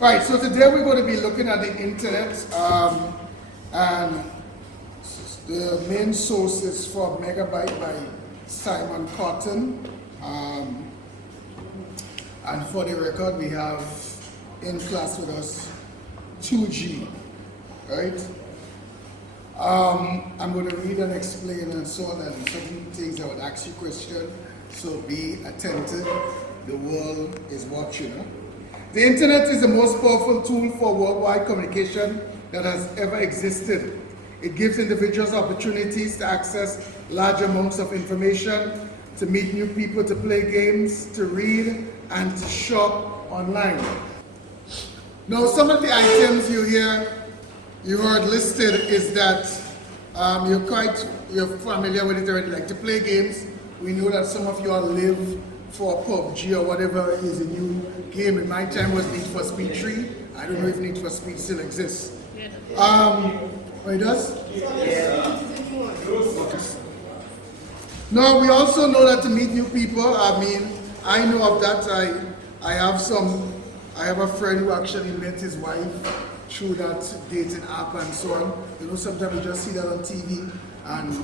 Right, so today we're going to be looking at the internet, and the main source is for Megabyte by Simon Cotton. And for the record, we have in class with us 2G, right? I'm going to read and explain and so on, and certain things I would ask you questions, so be attentive. The world is watching. Huh? The internet is the most powerful tool for worldwide communication that has ever existed. It gives individuals opportunities to access large amounts of information, to meet new people, to play games, to read, and to shop online. Now, some of the items you heard listed is that you're familiar with it already, like to play games. We know that some of you all live for PUBG or whatever is a new game. In my time was Need for Speed 3. I don't know if Need for Speed still exists. It does? Yeah. No, we also know that to meet new people, I know of that. I have a friend who actually met his wife through that dating app and so on. You know, sometimes you just see that on TV, and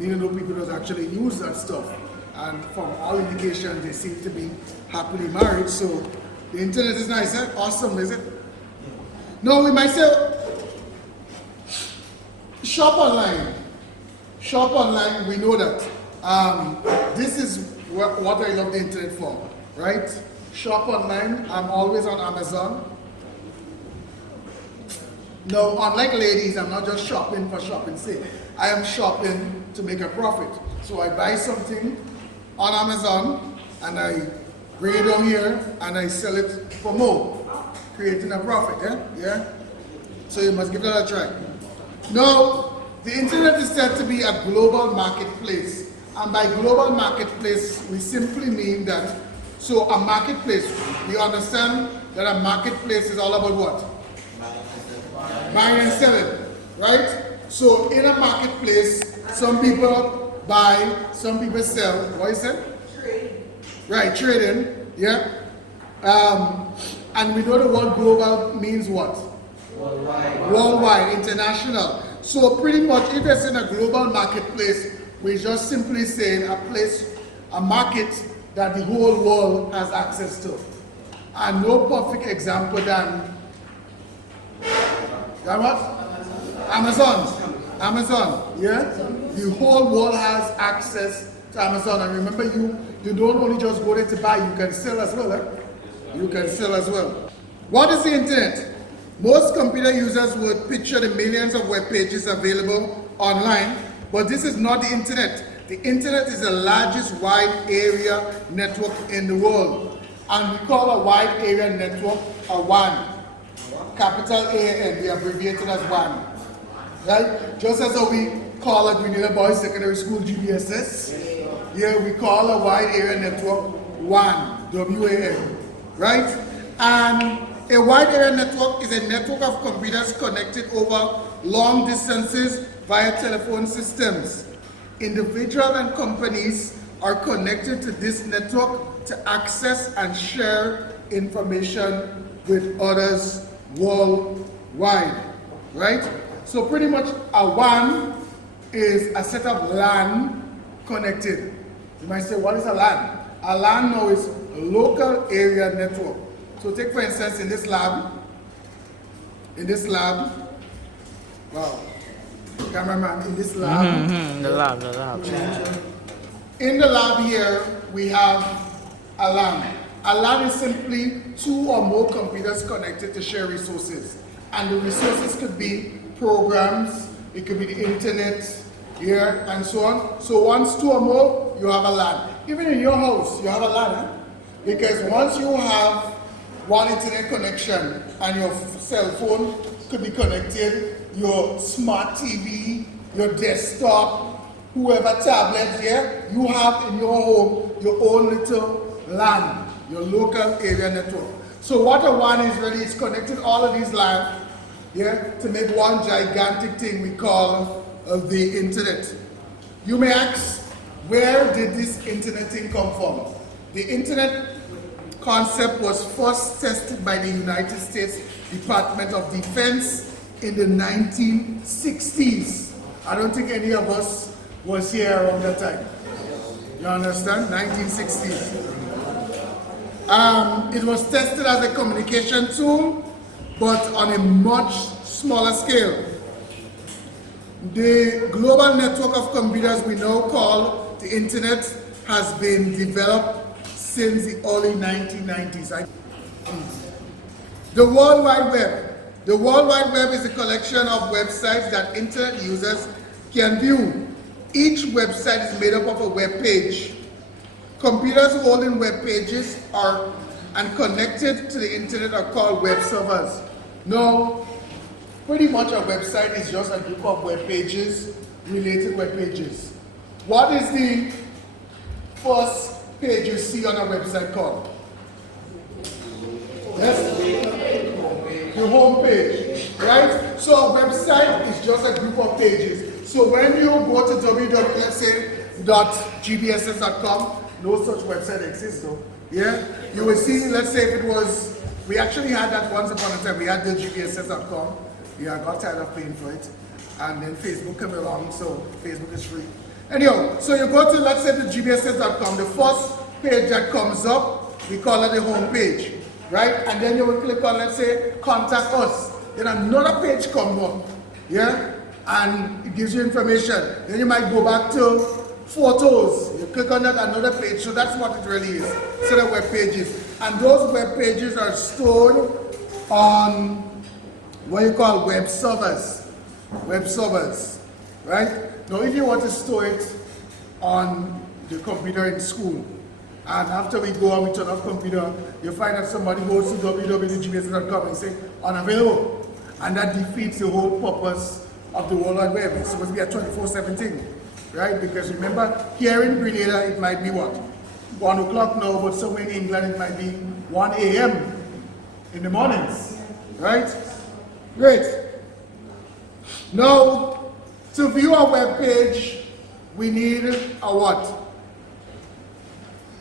you know people don't actually use that stuff. And from all indications, they seem to be happily married. So the internet is nice, eh? Awesome, is it? No, we might say shop online. Shop online, we know that. This is what I love the internet for, right? Shop online. I'm always on Amazon. No, unlike ladies, I'm not just shopping for shopping's sake. I am shopping to make a profit. So I buy something on Amazon and I bring it down here and I sell it for more, creating a profit, yeah? So you must give that a try. Now, the internet is said to be a global marketplace, and by global marketplace, we simply mean that, so a marketplace, you understand that a marketplace is all about what? Buying and selling, right? So in a marketplace, some people buy, some people sell. What is it? Trade. Right, trading, yeah. And we know the word global means what? Worldwide. Worldwide, international. So pretty much if it's in a global marketplace, we're just simply saying a market that the whole world has access to. And no perfect example than what? Amazon, yeah? The whole world has access to Amazon. And remember, you don't only just go there to buy, you can sell as well, eh? You can sell as well. What is the internet? Most computer users would picture the millions of web pages available online, but this is not the internet. The internet is the largest wide area network in the world. And we call a wide area network a WAN. Capital A-N, we abbreviate it as WAN. Right? Just as how we call it Grenada Boys Secondary School GBSS, here we call a wide area network WAN, W-A-N, right? And a wide area network is a network of computers connected over long distances via telephone systems. Individuals and companies are connected to this network to access and share information with others worldwide, right? So pretty much a WAN is a set of LAN connected. You might say, what is a LAN? A LAN now is a local area network. So take for instance in this lab, wow, cameraman, in this lab. The lab. In the lab here, we have a LAN. A LAN is simply two or more computers connected to share resources. And the resources could be programs, it could be the internet, here, and so on. So once two or more, you have a LAN. Even in your house, you have a LAN, eh? Because once you have one internet connection and your cell phone could be connected, your smart TV, your desktop, whoever tablet here, you have in your home your own little LAN, your local area network. So what a WAN is really, it's connected all of these LAN, yeah, to make one gigantic thing we call the internet. You may ask, where did this internet thing come from? The internet concept was first tested by the United States Department of Defense in the 1960s. I don't think any of us was here around that time. You understand? 1960s. It was tested as a communication tool, but on a much smaller scale. The global network of computers we now call the Internet has been developed since the early 1990s. The World Wide Web. The World Wide Web is a collection of websites that Internet users can view. Each website is made up of a web page. Computers holding web pages and connected to the Internet are called web servers. Now, pretty much a website is just a group of web pages, related web pages. What is the first page you see on a website called? Yes? The home page, right? So a website is just a group of pages. So when you go to www.gbss.com, no such website exists though. Yeah? You will see, let's say if it was, we actually had that once upon a time, we had the gbss.com. Yeah, I got tired of paying for it. And then Facebook came along, so Facebook is free. Anyhow, so you go to, let's say, the gbss.com, the first page that comes up, we call it the home page, right? And then you will click on, let's say, contact us. Then another page comes up, yeah? And it gives you information. Then you might go back to photos. You click on that, another page. So that's what it really is. So the web pages. And those web pages are stored on what you call web servers. Web servers, right? Now, if you want to store it on the computer in school, and after we go and we turn off computer, you find that somebody goes to www.gbss.com and say, unavailable. And that defeats the whole purpose of the World Wide Web. It's supposed to be a 24/7 thing, right? Because remember, here in Grenada, it might be what? 1 o'clock now, but somewhere in England, it might be 1 a.m. in the mornings, right? Great. Now, to view a web page, we need a what?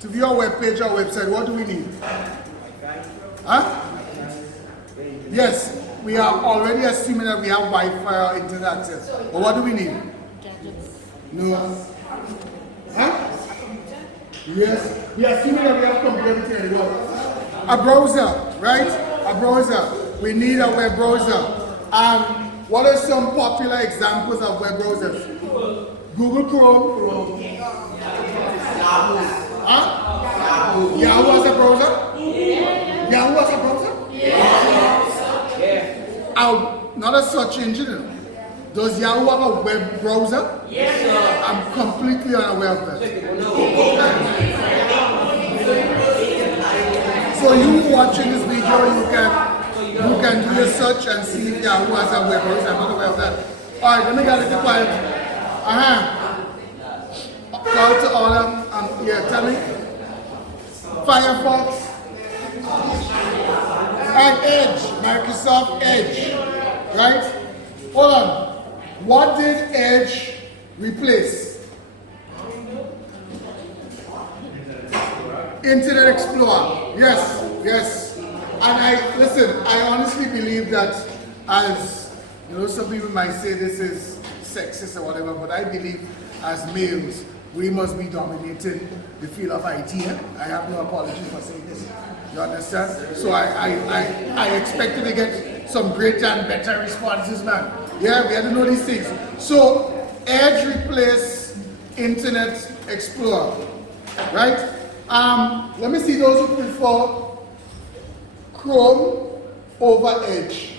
To view a web page or website, what do we need? Huh? Yes, we are already assuming that we have Wi-Fi or internet access. But what do we need? No. Huh? Yes, we are assuming that we have computer. A browser, right? A browser. We need a web browser. And what are some popular examples of web browsers? Google Chrome. Huh? Yahoo as a browser? Yahoo as a browser? Not a search engine. Does Yahoo have a web browser? Yes, sir. I'm completely unaware of that. So you watching this video, you can do a search and see if Yahoo has a web browser. I'm not aware of that. Alright, let me get it quiet. Call to order. Yeah, tell me. Firefox. And Edge. Microsoft Edge. Right? Hold on. What did Edge replace? Internet Explorer. Yes, yes. And I honestly believe that, as you know, some people might say this is sexist or whatever, but I believe as males, we must be dominating the field of IT. I have no apology for saying this. You understand? So I expected to get some greater and better responses, man. Yeah, we had to know these things. So Edge replaced Internet Explorer, right? Let me see those who prefer Chrome over Edge.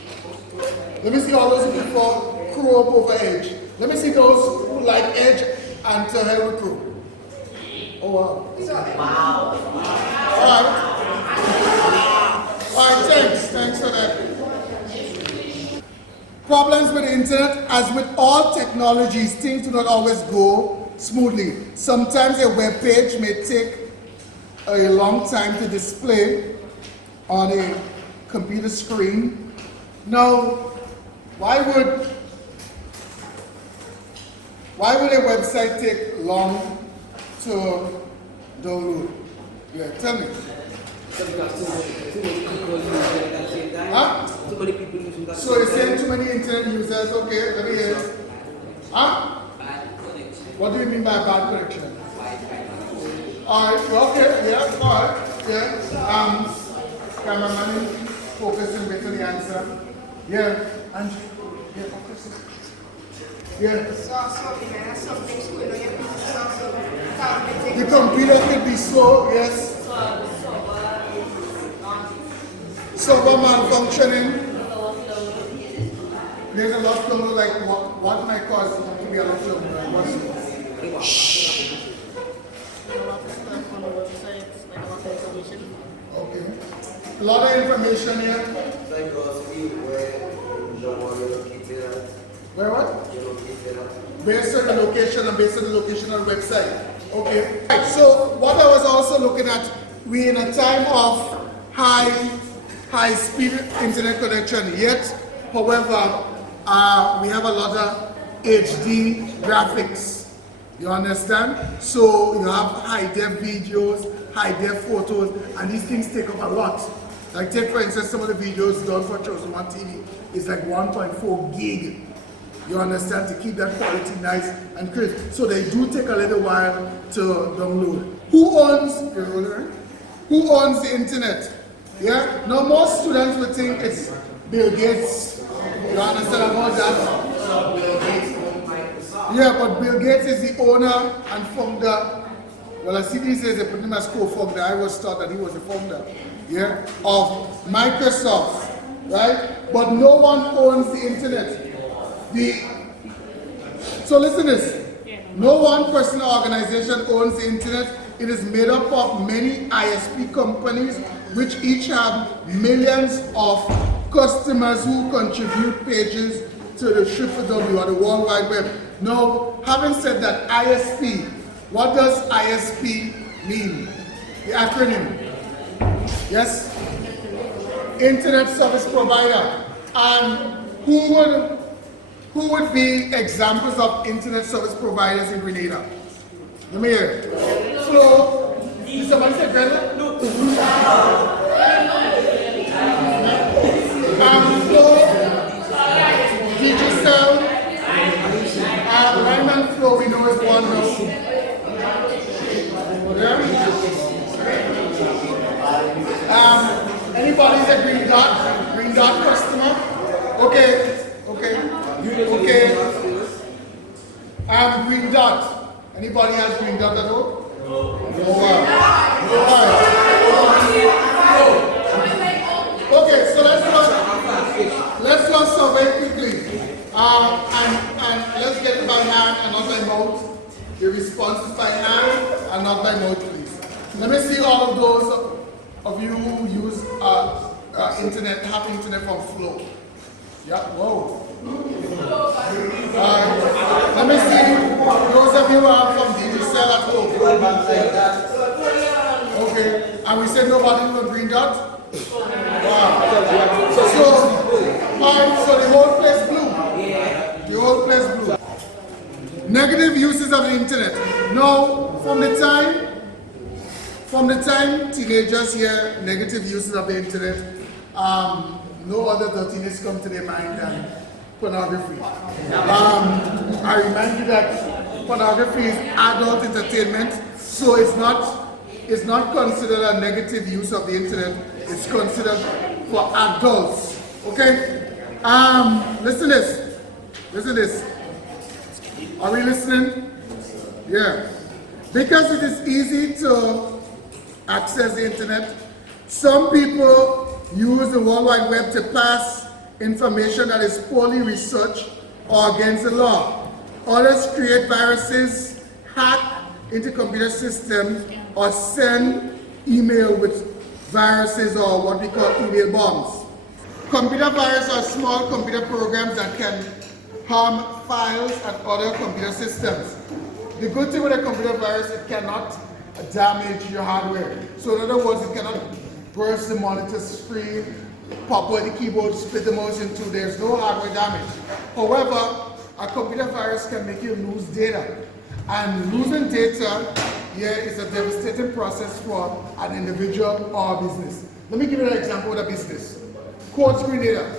Let me see all those who prefer Chrome over Edge. Let me see those who like Edge and to hell with Chrome. Oh wow. Wow. All right, thanks for that. Problems with the internet, as with all technologies, things do not always go smoothly. Sometimes a web page may take a long time to display on a computer screen. Now, why would a website take long to download? Yeah, tell me. Huh? Too many people using that. So you're saying too many internet users, okay, let me hear it. Huh? What do you mean by bad connection? Alright, okay, yeah, alright, yeah. Cameraman focusing better the answer. Yeah, and yeah, focus. Yeah. The computer could be slow, yes. Server malfunctioning. There's a lot of like what might cause to be a lot of shh. Okay. A lot of information here. Like where the one you're located at. Where what? You're located at. Based on the location and based on the location on the website. Okay. Right, so what I was also looking at, we're in a time of high speed internet connection, yet, however, we have a lot of HD graphics. You understand? So you have high def videos, high def photos, and these things take up a lot. Like take for instance some of the videos done for Chosen One TV is like 1.4 gig. You understand? To keep that quality nice and crisp. So they do take a little while to download. Who owns the internet? Yeah? Now most students would think it's Bill Gates. You understand about that? Yeah, but Bill Gates is the owner and founder. Well, I see these days they put him as co-founder. I always thought that he was the founder, yeah, of Microsoft, right? But no one owns the internet. So listen to this. No one person or organization owns the internet. It is made up of many ISP companies which each have millions of customers who contribute pages to the www or the World Wide Web. Now, having said that, ISP, what does ISP mean? The acronym. Yes? Internet Service Provider. And who would be examples of internet service providers in Grenada? Let me hear it. Flo. Did somebody say Grenada? No. Flo. Digicel. Lyman Flo, we know is one now. Anybody's a Green Dot? Green Dot customer? Okay. Green Dot. Anybody has Green Dot at all? No. Okay, so let's go survey quickly. And let's get it by hand and not by mouth. The responses by hand and not by mouth, please. Let me see all of those of you who use internet, have internet from Flow. Yeah, whoa. Let me see those of you who are from Digicel at home. Okay, and we said nobody from Green Dot? Wow. So the whole place blue. The whole place blue. Negative uses of the internet. Now, from the time teenagers hear negative uses of the internet, no other dirtiness come to their mind than pornography. I remind you that pornography is adult entertainment, so it's not considered a negative use of the internet. It's considered for adults. Okay? Listen to this. Are we listening? Yeah. Because it is easy to access the internet, some people use the World Wide Web to pass information that is poorly researched or against the law. Others create viruses, hack into computer systems, or send email with viruses or what we call email bombs. Computer viruses are small computer programs that can harm files and other computer systems. The good thing with a computer virus, it cannot damage your hardware. So in other words, it cannot burst the monitor screen, pop out the keyboard, split the mouse in two. There's no hardware damage. However, a computer virus can make you lose data. And losing data, yeah, it's a devastating process for an individual or a business. Let me give you an example of a business. Quartz Grenada.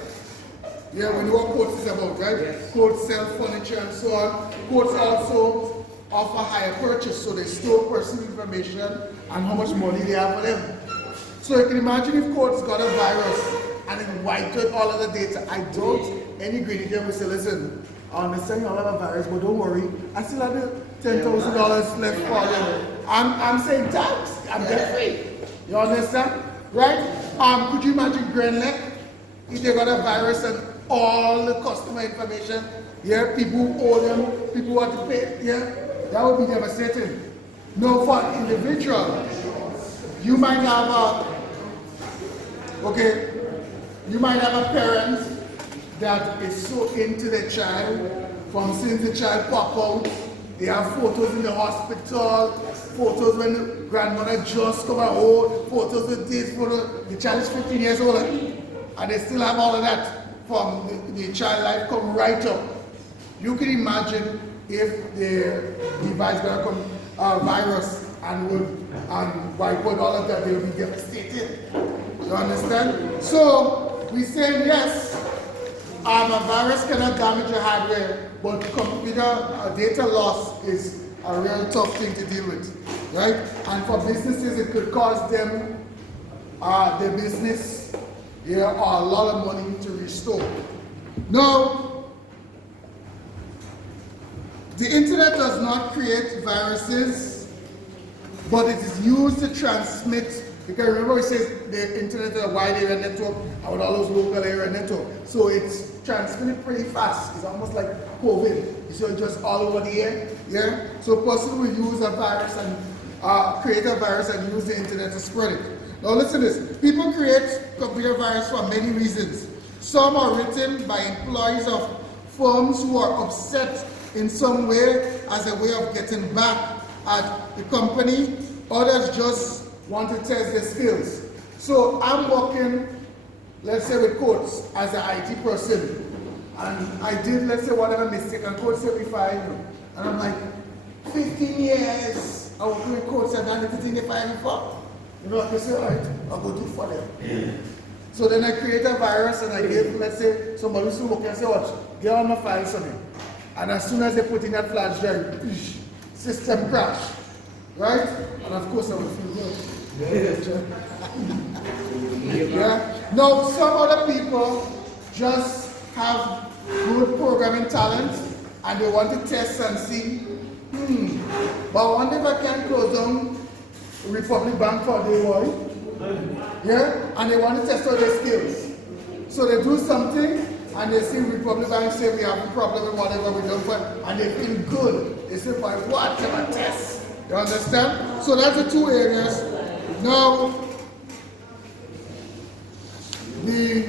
Yeah, we know what Quartz is about, right? Yes. Quartz sell furniture and so on. Quartz also offer hire purchase, so they store personal information and how much money they have for them. So you can imagine if Quartz got a virus and it wiped out all of the data. I doubt any Grenadian will say, listen, I understand you all have a virus, but don't worry, I still have the $10,000 left for you. I'm saying tax, I'm debt free. You understand? Right? Could you imagine Grenlec if they got a virus and all the customer information, yeah, people who owe them, people who have to pay, yeah, that would be devastating. No, for an individual, you might have you might have a parent that is so into the child, from seeing the child pop out, they have photos in the hospital, photos when the grandmother just come out, photos with this, photo. The child is 15 years old, and they still have all of that from the child life come right up. You can imagine if the device gonna come virus and wipe out all of that, they will be devastated. You understand? So we say yes, a virus cannot damage your hardware, but computer data loss is a real tough thing to deal with, right? And for businesses, it could cost them their business, yeah, or a lot of money to restore. Now, the internet does not create viruses, but it is used to transmit. Because remember we said the internet is a wide area network and with all those local area network. So it's transmitted pretty fast. It's almost like COVID. So it's just all over the air. Yeah? So a person will use a virus and create a virus and use the internet to spread it. Now listen to this. People create computer viruses for many reasons. Some are written by employees of firms who are upset in some way as a way of getting back at the company. Others just want to test their skills. So I'm working, let's say with Coach as an IT person, and I did, let's say, whatever mistake, and Coach said we fired me. And I'm like, 15 years I was doing Coach and done everything they fired me for. You know, I say, all right, I'll go do it for them. So then I create a virus and I give, let's say, somebody who's working and say, watch, get all my files on me. And as soon as they put in that flash drive, system crash. Right? And of course I will feel good. Yeah. Now some other people just have good programming talent and they want to test and see, but I wonder if I can close down Republic Bank for day one. Yeah? And they want to test out their skills. So they do something and they see Republic Bank say we have a problem with whatever we done for, and they feel good. They say, by what? Can I test? You understand? So that's the two areas. Now, the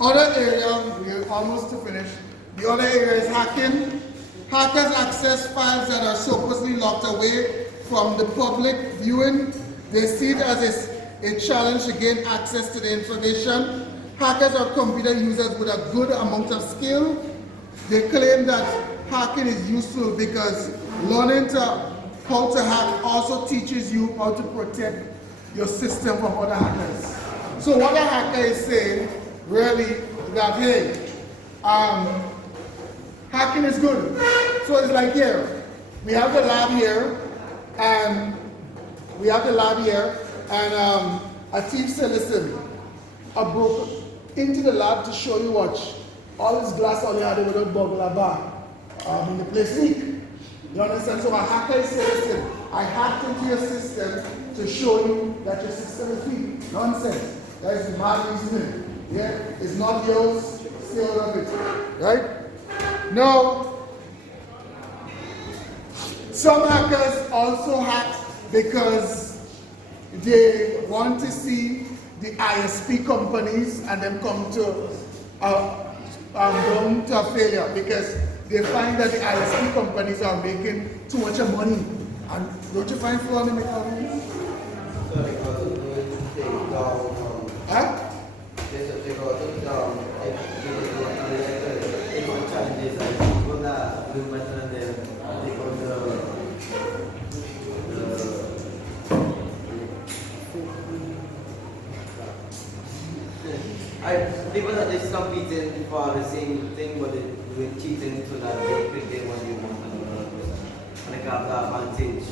other area, we're almost to finish. The other area is hacking. Hackers access files that are supposedly locked away from the public viewing. They see it as a challenge to gain access to the information. Hackers are computer users with a good amount of skill. They claim that hacking is useful because learning how to hack also teaches you how to protect your system from other hackers. So what a hacker is saying, really, that hey, hacking is good. So it's like here, we have the lab here, and a thief said, listen, I broke into the lab to show you what, all this glass all you had without bubble a bar. In the place leak. You understand? So a hacker is saying, listen, I hacked into your system to show you that your system is weak. Nonsense. That is mad reasoning. Yeah? It's not yours, stay out of it. Right? Now, some hackers also hack because they want to see the ISP companies and them come to down to a failure because they find that the ISP companies are making too much money. And don't you find flaw in the mechanism? So they got to take down. Huh? They got to down. If challenges, people that do better than them, they got People that is competing for the same thing, but they're doing cheating so that they could get what they want another person. And they have the advantage.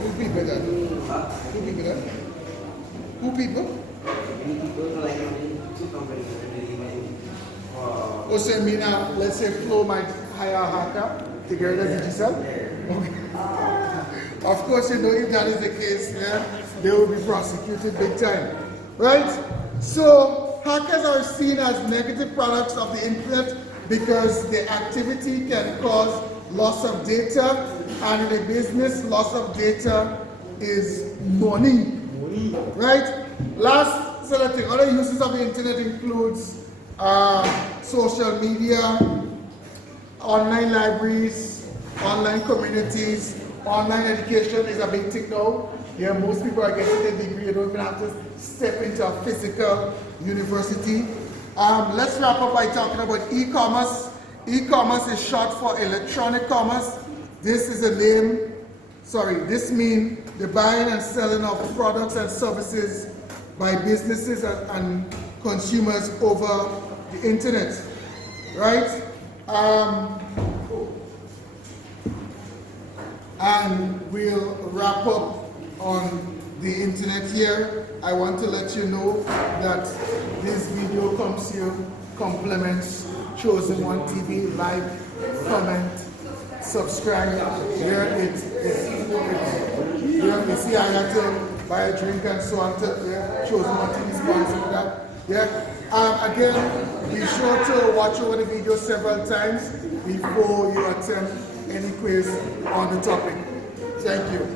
Who people that? Who people that? Who people? People like two companies that really win. Oh, so you mean now, let's say Flo might hire a hacker to get rid of digital? Okay. Of course, you know, if that is the case, yeah, they will be prosecuted big time. Right? So, hackers are seen as negative products of the internet because the activity can cause loss of data, and in a business, loss of data is money. Right? Last sort of thing, other uses of the internet includes social media, online libraries, online communities, online education is a big thing now. Yeah, most people are getting a degree, you don't even have to step into a physical university. Let's wrap up by talking about e-commerce. E-commerce is short for electronic commerce. This is a name, this means the buying and selling of products and services by businesses and consumers over the internet, right? And we'll wrap up on the internet here. I want to let you know that this video comes here, compliments Chosen One TV, like, comment, subscribe. Here it is. Here you see I had to buy a drink and so on. Chosen One TV sponsored that. Yeah. Again, be sure to watch over the video several times before you attempt any quiz on the topic. Thank you.